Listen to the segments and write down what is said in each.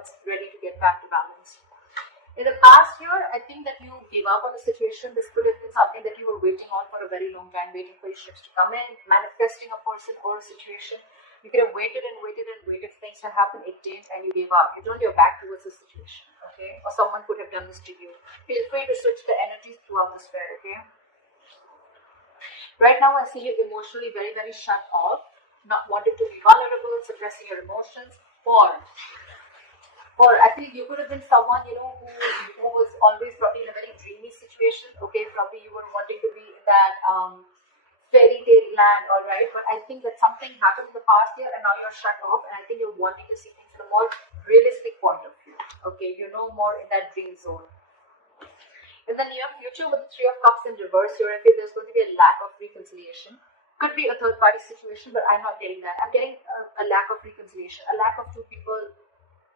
it's ready to get back to balance. In the past year, I think that you gave up on the situation. This could have been something that you were waiting on for a very long time, waiting for your ships to come in, manifesting a person or a situation. You could have waited and waited and waited for things to happen. It didn't, and you gave up. You turned your back towards the situation, okay? Or someone could have done this to you. Feel free to switch the energies throughout this fair, okay? Right now, I see you emotionally very, very shut off, not wanting to be vulnerable, suppressing your emotions, or I feel you could have been someone, you know, who was always probably in a very dreamy situation. Okay, probably you were wanting to be in that fairy tale land, all right. But I think that something happened in the past year, and now you're shut off, and I think you're wanting to see things from a more realistic point of view. Okay, you're no more in that dream zone. In the near future, with the Three of Cups in reverse, here I feel there's going to be a lack of reconciliation. Could be a third-party situation, but I'm not getting that. I'm getting a lack of reconciliation, a lack of two people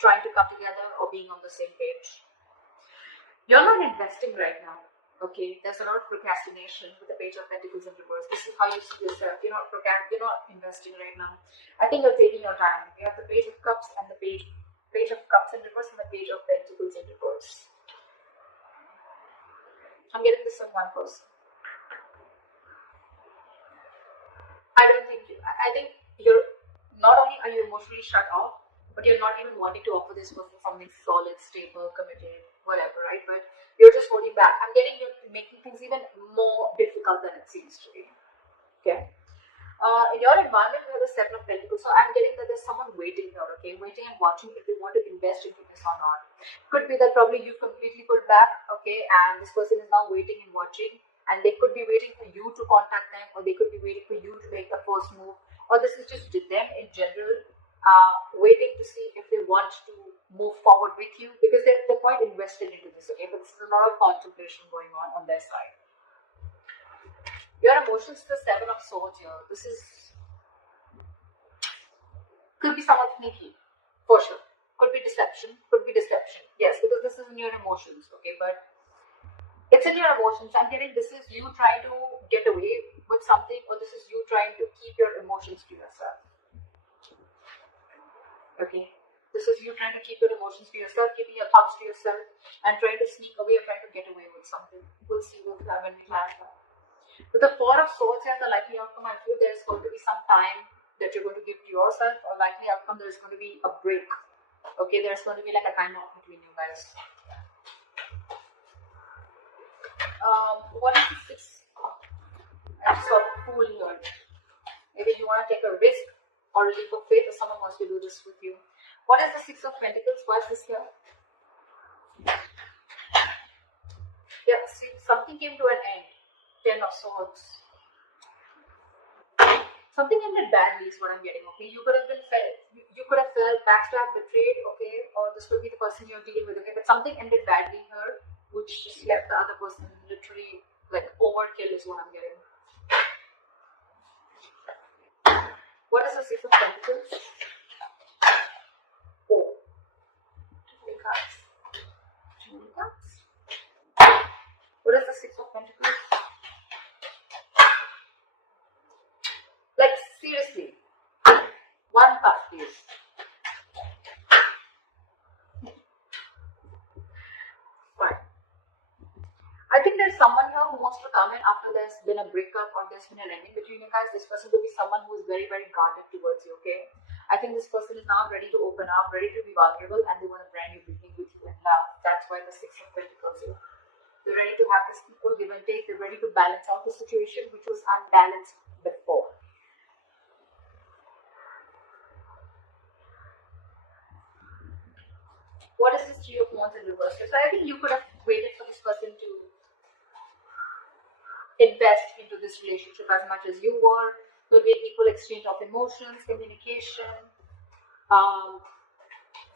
trying to come together or being on the same page. You're not investing right now, okay? There's a lot of procrastination with the Page of Pentacles in reverse. This is how you see yourself. You're not investing right now. I think you're taking your time. You have the Page of Cups and the Page of Cups in reverse and the Page of Pentacles in reverse. I'm getting this from one person. I think you're not only are you emotionally shut off, but you're not even wanting to offer this person something solid, stable, committed, whatever, right? But you're just holding back. I'm getting you making things even more difficult than it seems to be. Okay. In your environment, you have the Seven of Pentacles. So I'm getting that there's someone waiting here, okay? Waiting and watching if they want to invest into this or not. Could be that probably you completely pulled back, okay? And this person is now waiting and watching. And they could be waiting for you to contact them, or they could be waiting for you to make the first move. Or this is just them in general. Waiting to see if they want to move forward with you, because they're quite invested into this, okay? But there's a lot of contemplation going on their side. Your emotions, the Seven of Swords here. This could be someone sneaky, for sure. Could be deception. Yes, because this is in your emotions, okay? But it's in your emotions. I'm getting this is you trying to get away with something, or this is you trying to keep your emotions to yourself. Okay, this is you trying to keep your emotions to yourself, keeping your thoughts to yourself, and trying to sneak away or trying to get away with something. We'll see when we clarify. With the Four of Swords here, the likely outcome, I feel there's going to be some time that you're going to give to yourself, or likely outcome there's going to be a break. Okay, there's going to be like a time off between you guys. What is the Six? I just saw a Fool here. Maybe you want to take a risk or a leap of faith, or someone wants to do this with you. What is the Six of Pentacles? Why is this here? Yeah, see, something came to an end. Ten of Swords. Something ended badly is what I'm getting, okay? You could have felt backstabbed, betrayed, okay? Or this could be the person you're dealing with, okay? But something ended badly here, which just left the other person literally like overkill is what I'm getting. What is the Six of Pentacles? Oh. Too many cards. What is the Six of Pentacles? Like, seriously. One card, please. Fine. I think there's someone here who wants to come in after there's been a breakup or there's been an ending between you guys. This person could be someone who is very, very guarded towards you, okay? I think this person is now ready to open up, ready to be vulnerable, and they want a brand new beginning with you in love. That's why the Six of Pentacles here. They're ready to have this equal give and take. They're ready to balance out the situation which was unbalanced before. What is this Three of Wands in reverse? So I think you could have waited for this person to invest into this relationship as much as you were. Could be an equal exchange of emotions, communication,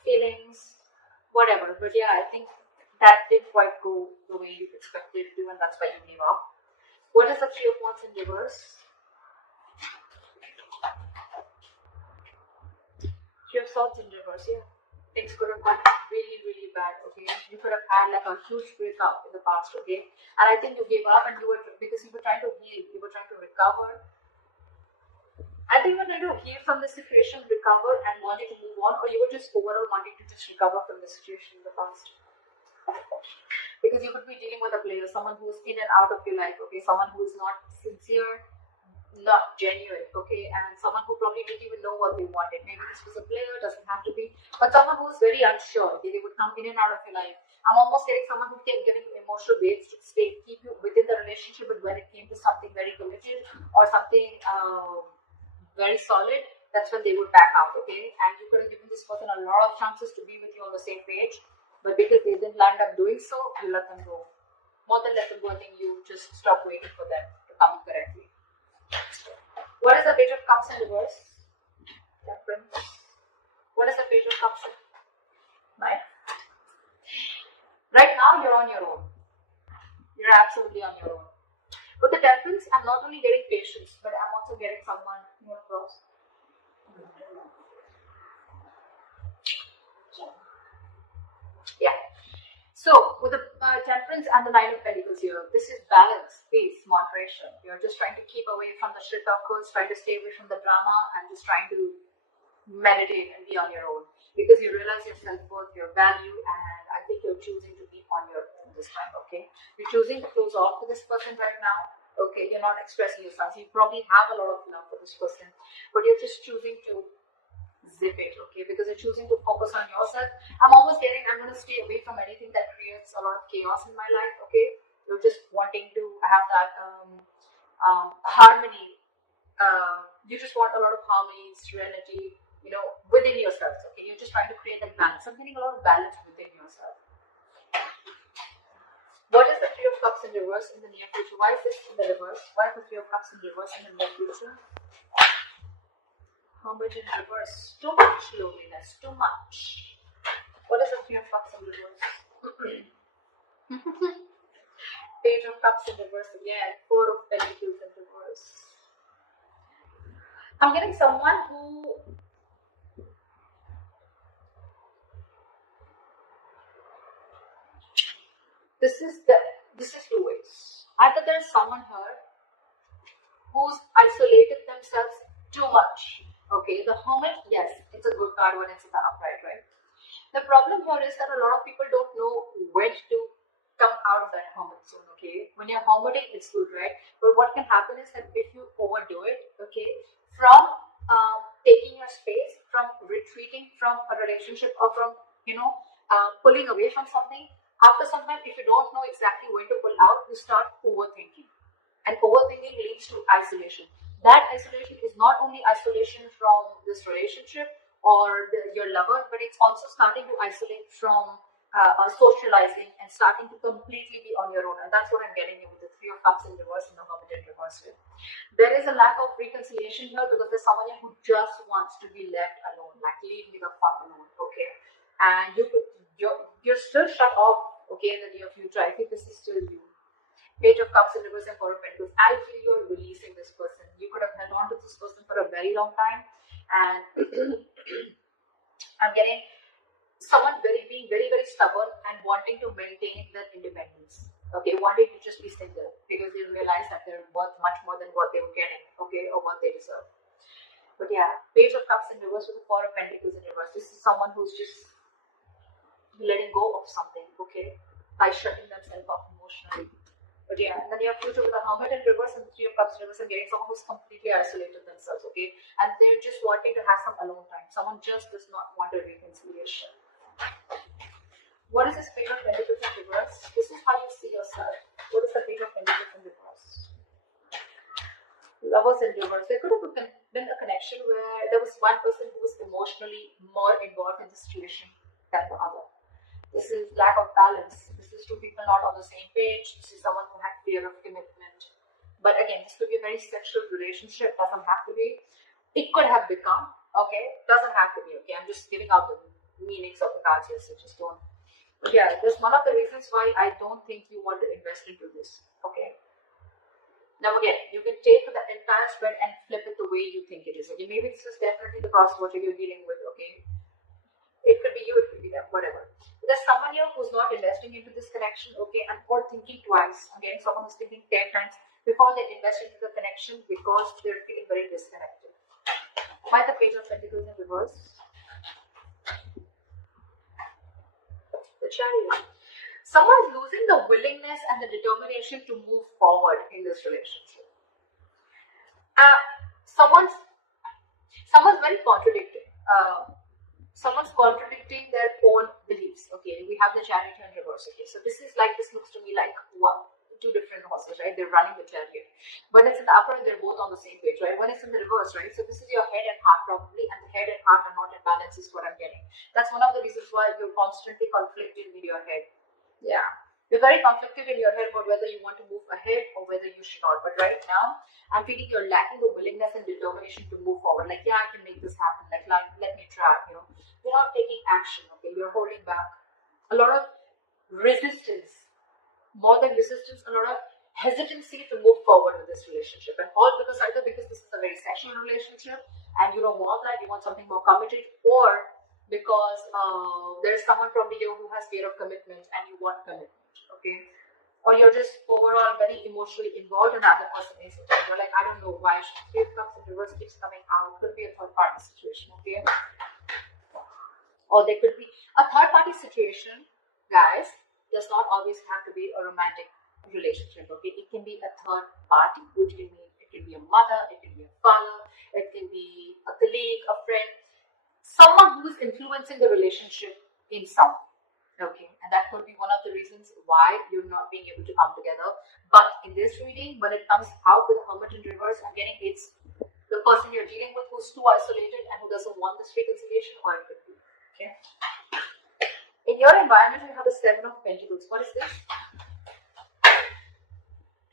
feelings, whatever. But yeah, I think that didn't quite go the way you expected it to, and that's why you gave up. What is the Three of Wands in reverse? Three of Swords in reverse, yeah. Things could have gone really, really bad, okay? You could have had like a huge breakup in the past, okay? And I think you gave up, and because you were trying to heal, you were trying to recover. I think you're trying to heal from the situation, recover, and wanting to move on, or you were just overall wanting to just recover from the situation in the past. Because you could be dealing with a player, someone who's in and out of your life, okay, someone who is not sincere, not genuine, okay, and someone who probably didn't even know what they wanted. Maybe this was a player, doesn't have to be, but someone who's very unsure, okay, they would come in and out of your life. I'm almost getting someone who kept giving you emotional waves to stay, keep you within the relationship, but when it came to something very committed or something very solid, that's when they would back out, okay? And you could have given this person a lot of chances to be with you on the same page, but because they didn't land up doing so, you let them go. More than let them go, I think you just stop waiting for them to come correctly. What is the Page of Cups in reverse? Temperance. What is the Page of Cups in? Right? Right now, you're on your own. You're absolutely on your own. With the Temperance, I'm not only getting patience, but I'm also getting someone more close. Yeah. So, with the Temperance and the Nine of Pentacles here, this is balance, peace, moderation. You're just trying to keep away from the shit talkers, trying to stay away from the drama, and just trying to meditate and be on your own. Because you realize your self-worth, your value, and I think you're choosing to be on your own this time, okay? You're choosing to close off to this person right now, okay? You're not expressing yourself. You probably have a lot of love for this person, but you're just choosing to zip it, okay? Because you're choosing to focus on yourself. I'm almost getting, I'm going to stay away from anything that creates a lot of chaos in my life, okay? You're just wanting to have that harmony. You just want a lot of harmony, serenity, you know, within yourselves, okay? You're just trying to create that balance. I'm getting a lot of balance within yourself. What is the Three of Cups in reverse in the near future? Why is this in the reverse? Why is the Three of Cups in reverse in the near future? Hermit in reverse. Too much loneliness. Too much. What is the Three of Cups in reverse? Page of Cups in reverse again. Four of Pentacles in reverse. I'm getting someone who this is two ways. Either there's someone here who's isolated themselves too much. Okay, the Hermit, yes, it's a good card when it's in the upright, right? The problem here is that a lot of people don't know when to come out of that Hermit zone, okay? When you're hermiting, it's good, right? But what can happen is that if you overdo it, okay, from taking your space, from retreating from a relationship or from, pulling away from something, after some time, if you don't know exactly when to pull out, you start overthinking. And overthinking leads to isolation. That isolation is not only isolation from this relationship or your lover, but it's also starting to isolate from socializing and starting to completely be on your own. And that's what I'm getting with the Three of Cups in reverse and the Hermit in reverse. There is a lack of reconciliation here because there's someone here who just wants to be left alone, like leave me the fuck alone, okay? And you're still shut off, okay, in the near future. I think this is still you. Page of Cups in reverse and Four of Pentacles. I feel you're releasing this person. You could have held on to this person for a very long time, and I'm getting someone being very, very stubborn and wanting to maintain their independence. Okay, wanting to just be single because they realize that they're worth much more than what they were getting, okay, or what they deserve. But yeah, Page of Cups in reverse with the Four of Pentacles in reverse. This is someone who's just letting go of something, okay, by shutting themselves off emotionally. But yeah, in the near future with the Hermit in reverse and the Three of Cups in reverse, I'm getting someone who's completely isolated themselves, okay, and they're just wanting to have some alone time. Someone just does not want a reconciliation. What is this Page of Pentacles in reverse? This is how you see yourself. What is the Page of Pentacles in reverse? Lovers in reverse. There could have been a connection where there was one person who was emotionally more involved in the situation than the other. This is lack of balance. This is two people not on the same page. This is someone who had fear of commitment. But again, this could be a very sexual relationship. Doesn't have to be. It could have become. Okay, doesn't have to be. Okay, I'm just giving out the meanings of the cards here, so just don't. But yeah, there's one of the reasons why I don't think you want to invest into this. Okay. Now again, you can take the entire spread and flip it the way you think it is. Okay, maybe this is definitely the cross watcher you're dealing with. Okay. It could be you, it could be them, whatever. There's someone here who's not investing into this connection, okay, and or thinking twice. I'm getting someone who's thinking 10 times before they invest into the connection because they're feeling very disconnected. Why the Page of Pentacles in reverse? The Chariot. Someone's losing the willingness and the determination to move forward in this relationship. Someone's very contradicting. Someone's contradicting their own beliefs. Okay, we have the Chariot in reverse. Okay, so this looks to me like two different horses, right? They're running the chariot. When it's in the upright, they're both on the same page, right? When it's in the reverse, right? So this is your head and heart probably, and the head and heart are not in balance is what I'm getting. That's one of the reasons why you're constantly conflicted in your head. Yeah. You're very conflicted in your head about whether you want to move ahead or whether you should not. But right now, I'm feeling you're lacking the willingness and determination to move forward. Like, yeah, I can make this happen. Like let me try, you know. You're not taking action, okay? You're holding back. A lot of resistance. More than resistance, a lot of hesitancy to move forward with this relationship, and all because either because this is a very sexual relationship and you don't want that, you want something more committed, or because there's someone from you who has fear of commitment and you want commitment, okay? Or you're just overall very emotionally involved in other person is. You're like, I don't know why Three of Cups in reverse keeps coming out. Could be a third party situation, okay? Or there could be a third party situation, guys. Does not always have to be a romantic relationship, okay? It can be a third party, which can mean it can be a mother, it can be a father, it can be a colleague, a friend, someone who is influencing the relationship in some way, okay? And that could be one of the reasons why you're not being able to come together. But in this reading, when it comes out with the Hermit in reverse, I'm getting it's the person you're dealing with who's too isolated and who doesn't want this reconciliation, or it could be, okay? In your environment, you have the Seven of Pentacles. What is this?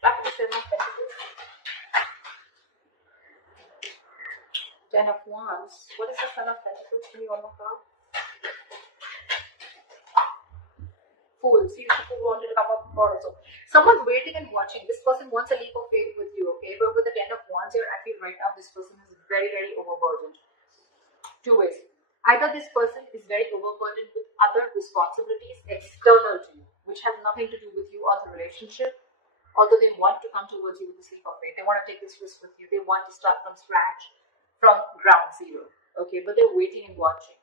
After the Seven of Pentacles. Ten of Wands. What is the Son of Pentacles? Give me one more card. Fool. See, the Fool wanted to come up for also. Someone's waiting and watching. This person wants a leap of faith with you, okay? But with the Ten of Wands here, I feel right now this person is very, very overburdened. Two ways. Either this person is very overburdened with other responsibilities external to you, which have nothing to do with you or the relationship, although they want to come towards you with the leap of faith. They want to take this risk with you. They want to start from scratch, from ground zero. Okay, but they're waiting and watching.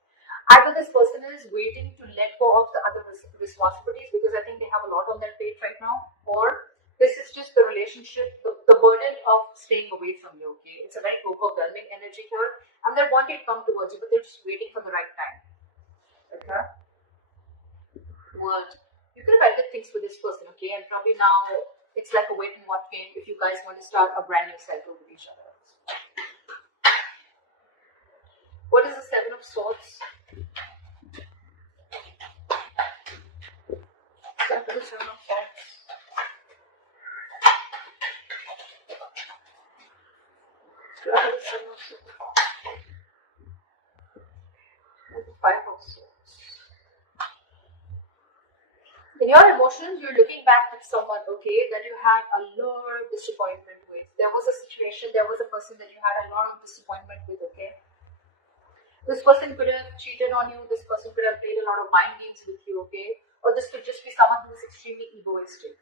Either this person is waiting to let go of the other responsibilities because I think they have a lot on their plate right now, or this is just the relationship, the burden of staying away from you, okay? It's a very overwhelming energy here, and they're wanting to come towards you, but they're just waiting for the right time, okay? World. You could have ended things with this person, okay? And probably now, it's like a wait and watch game if you guys want to start a brand new cycle with each other. What is the Seven of Swords? Seven of Swords. Five of Swords. In your emotions, you're looking back at someone, okay, that you had a lot of disappointment with. There was a situation, there was a person that you had a lot of disappointment with, okay? This person could have cheated on you, this person could have played a lot of mind games with you, okay? Or this could just be someone who is extremely egoistic.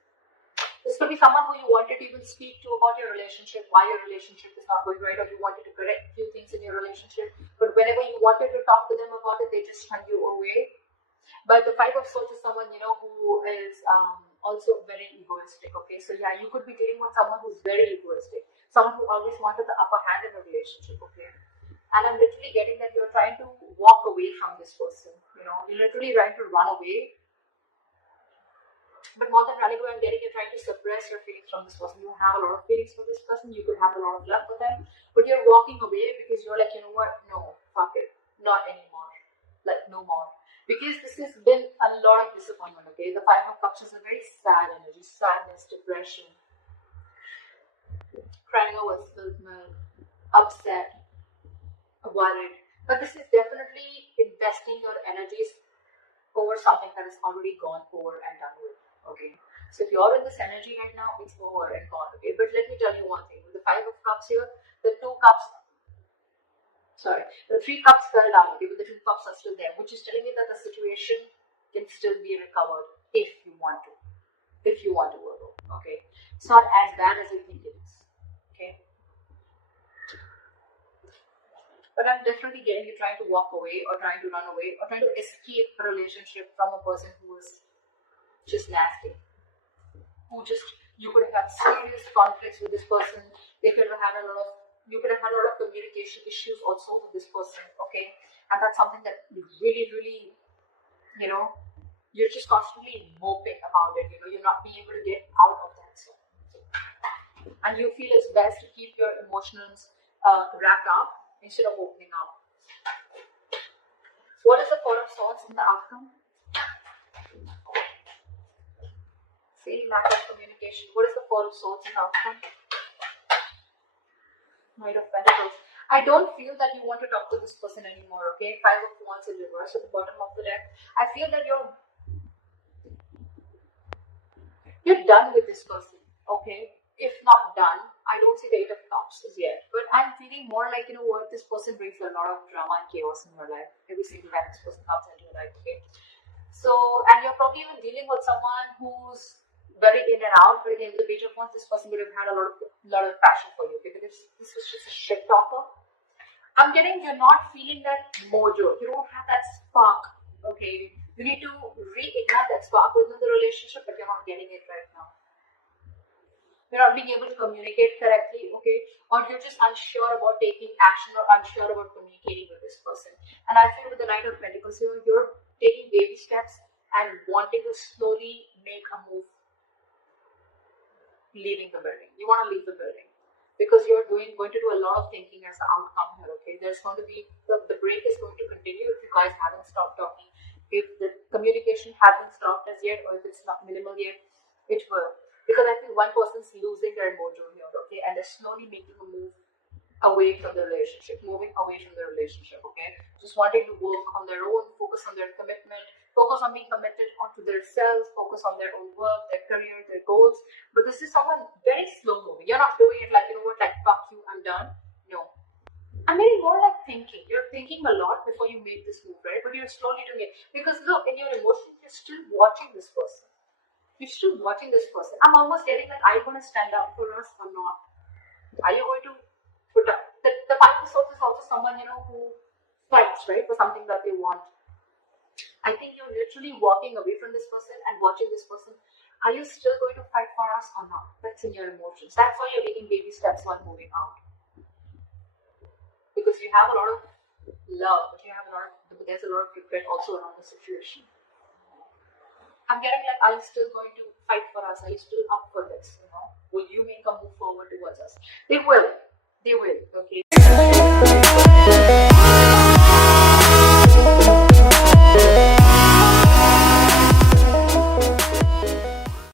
This could be someone who you wanted to even speak to about your relationship, why your relationship is not going right, or you wanted to correct a few things in your relationship. But whenever you wanted to talk to them about it, they just turn you away. But the Five of Swords is someone, you know, who is also very egoistic, okay? So yeah, you could be dealing with someone who's very egoistic. Someone who always wanted the upper hand in a relationship, okay? And I'm literally getting that you're trying to walk away from this person, you know? You're literally trying to run away. But more than running away, I'm getting you're trying to suppress your feelings from this person. You have a lot of feelings for this person. You could have a lot of love for them. But you're walking away because you're like, you know what? No, fuck it. Not anymore. Like, no more. Because this has been a lot of disappointment, okay? The Five of Cups is a very sad energy. Sadness, depression. Crying over spilled milk. Upset. Worried. But this is definitely investing your energies over something that has already gone over and done with. Okay, so if you're in this energy right now, it's over and gone. Okay, but let me tell you one thing: with the Five of Cups here, the three cups fell down. Okay, but the two cups are still there, which is telling me that the situation can still be recovered if you want to. If you want to, Virgo. Okay, it's not as bad as you think it is. Okay, But I'm definitely getting you trying to walk away or trying to run away or trying to escape a relationship from a person who is just nasty. Who just, you could have had serious conflicts with this person. They could have had a lot of, you could have had a lot of communication issues also with this person, okay? And that's something that really, really, you know, you're just constantly moping about it, you know, you're not being able to get out of that zone. And you feel it's best to keep your emotions wrapped up instead of opening up. What is the Four of Swords in the outcome? See, lack of communication. What is the Four of Swords in the outcome? Knight of Pentacles. I don't feel that you want to talk to this person anymore, okay? Five of Wands in reverse at the bottom of the deck. I feel that you're done with this person, okay? If not done, I don't see the Eight of Cups as yet. But I'm feeling more like, you know what, this person brings a lot of drama and chaos in your life. Every single time this person comes into your life, okay? So, and you're probably even dealing with someone who's very in and out, but again, with the Page of Wands, this person would have had a lot of passion for you, okay? Because this was just a shit talker. I'm getting, you're not feeling that mojo. You don't have that spark, okay? You need to reignite that spark within the relationship, but you're not getting it right now. You're not being able to communicate correctly, okay? Or you're just unsure about taking action or unsure about communicating with this person. And I feel with the Knight of Pentacles, you're taking baby steps and wanting to slowly make a move, leaving the building. You want to leave the building because you're going to do a lot of thinking as the outcome here, okay? There's going to be, the break is going to continue if you guys haven't stopped talking. If the communication hasn't stopped as yet, or if it's not minimal yet, it will. Because I think one person's losing their mojo here, okay? And they're slowly making a move away from the relationship, moving away from the relationship, okay? Just wanting to work on their own, focus on their commitment, focus on being committed onto themselves, focus on their own work, their career, their goals. But this is someone very slow moving. You're not doing it like, you know what, like, fuck you, I'm done. No. I'm getting more like thinking. You're thinking a lot before you make this move, right? But you're slowly doing it. Because look, in your emotions, you're still watching this person. You're still watching this person. I'm almost getting like, are you going to stand up for us or not? Are you going to put up? The Five of Swords is also someone, you know, who fights, right, for something that they want. I think you're literally walking away from this person and watching this person. Are you still going to fight for us or not? That's in your emotions. That's why you're taking baby steps while moving out. Because you have a lot of love, but there's a lot of regret also around the situation. I'm getting like, are you still going to fight for us? Are you still up for this? You know, will you make a move forward towards us? They will. They will. Okay.